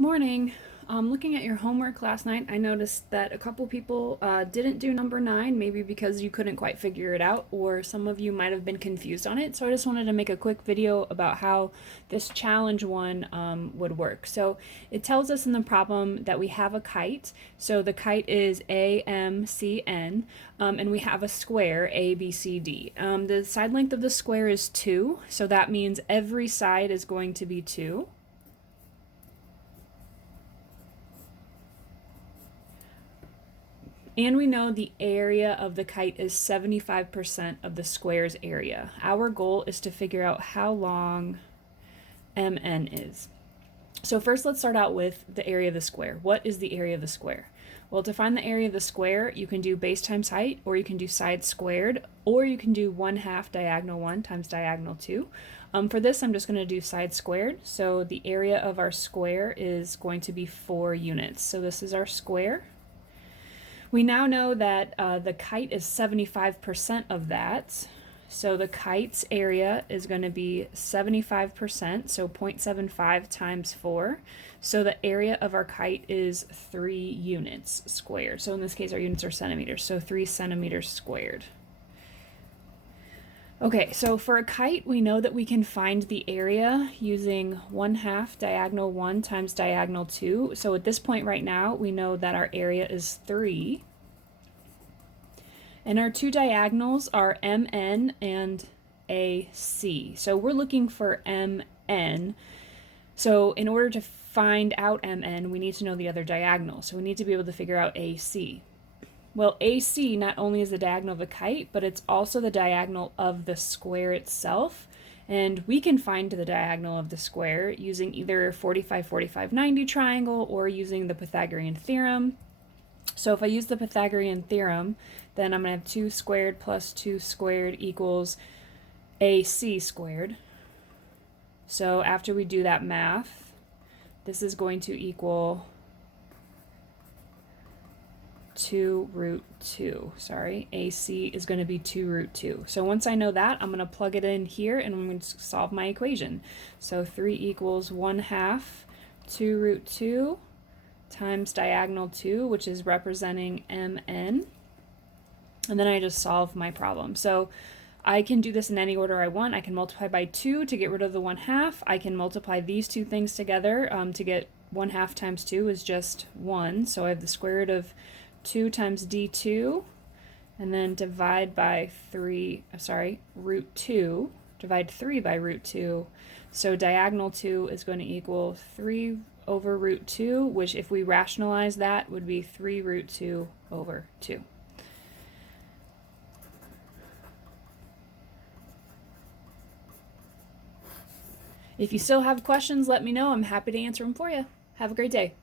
Morning. Looking at your homework last night, I noticed that a couple people didn't do number 9, maybe because you couldn't quite figure it out, or some of you might have been confused on it. So I just wanted to make a quick video about how this challenge one would work. So it tells us in the problem that we have a kite. So the kite is AMCN, and we have a square ABCD. The side length of the square is 2, so that means every side is going to be 2. And we know the area of the kite is 75% of the square's area. Our goal is to figure out how long MN is. So first let's start out with the area of the square. What is the area of the square? Well, to find the area of the square, you can do base times height, or you can do side squared, or you can do 1/2 diagonal 1 times diagonal 2. For this, I'm just going to do side squared. So the area of our square is going to be 4 units. So this is our square. We now know that the kite is 75% of that. So the kite's area is going to be 75%, so 0.75 times 4. So the area of our kite is 3 units squared. So in this case, our units are centimeters, so 3 centimeters squared. Okay, so for a kite, we know that we can find the area using 1/2 diagonal 1 times diagonal 2. So at this point right now, we know that our area is 3. And our two diagonals are MN and AC. So we're looking for MN. So in order to find out MN, we need to know the other diagonal. So we need to be able to figure out AC. Well, AC not only is the diagonal of the kite, but it's also the diagonal of the square itself. And we can find the diagonal of the square using either 45, 45, 90 triangle or using the Pythagorean theorem. So if I use the Pythagorean theorem, then I'm going to have 2 squared plus 2 squared equals AC squared. So after we do that math, this is going to equal 2 root 2. Sorry, AC is going to be 2 root 2. So once I know that, I'm going to plug it in here and I'm going to solve my equation. So 3 equals 1/2 2 root 2 times diagonal 2, which is representing MN. And then I just solve my problem. So I can do this in any order I want. I can multiply by 2 to get rid of the 1/2. I can multiply these two things together to get 1/2 times 2 is just 1. So I have the square root of 2 times d2, and then divide by 3, root 2, divide 3 by root 2. So diagonal 2 is going to equal 3 over root 2, which if we rationalize that would be 3 root 2 over 2. If you still have questions, let me know. I'm happy to answer them for you. Have a great day.